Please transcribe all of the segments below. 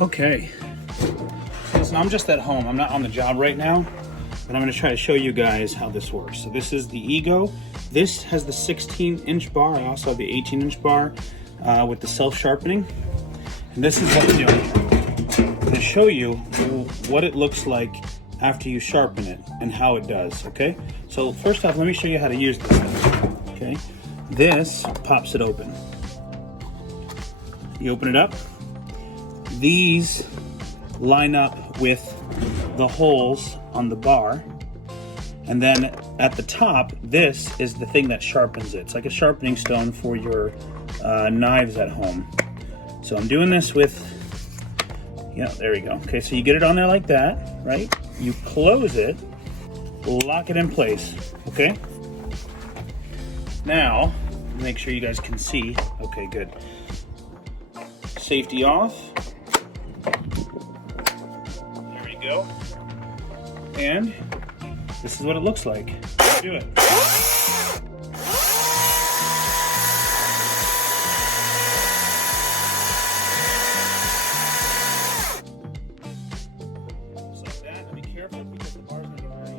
Okay, listen, I'm just at home. I'm not on the job right now, but I'm going to try to show you guys how this works. So this is the Ego. This has the 16-inch bar. I also have the 18-inch bar with the self-sharpening. And this is what we're doing here. I'm going to show you what it looks like after you sharpen it and how it does, okay? So first off, let me show you how to use this thing, okay? This pops it open. You open it up. These line up with the holes on the bar, and then at the top, this is the thing that sharpens it. It's like a sharpening stone for your knives at home. So I'm doing this with, yeah, there we go. Okay, so you get it on there like that, right? You close it, lock it in place, okay? Now, make sure you guys can see. Okay, good. Safety off. There we go. And this is what it looks like. Let's do it. Just like that. And be careful because the bar is going to be very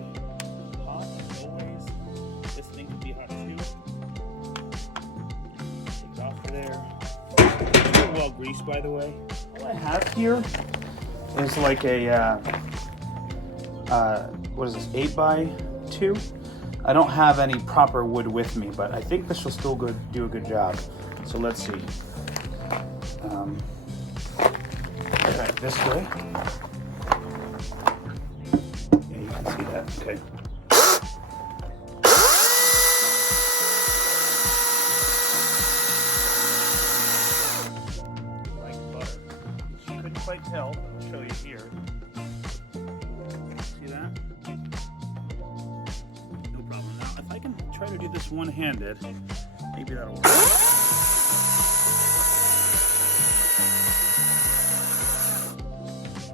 hot. As always, this thing can be hot too. Take it off of there. It's well greased, by the way. All I have here is like a what is this, 8x2? I don't have any proper wood with me, but I think this will still do a good job. So let's see. Try it this way. Yeah, you can see that. Okay. Like butter. You couldn't quite tell, but I'll show you here. See that? No problem. Now, if I can try to do this one-handed, maybe that'll work.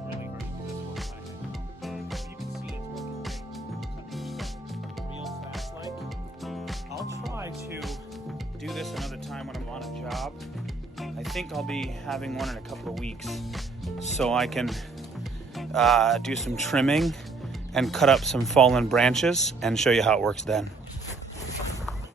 Really hard to do this one-handed. You can see it's working great. Real fast like. I'll try to do this another time when I'm on a job. I think I'll be having one in a couple of weeks, so I can do some trimming and cut up some fallen branches and show you how it works then.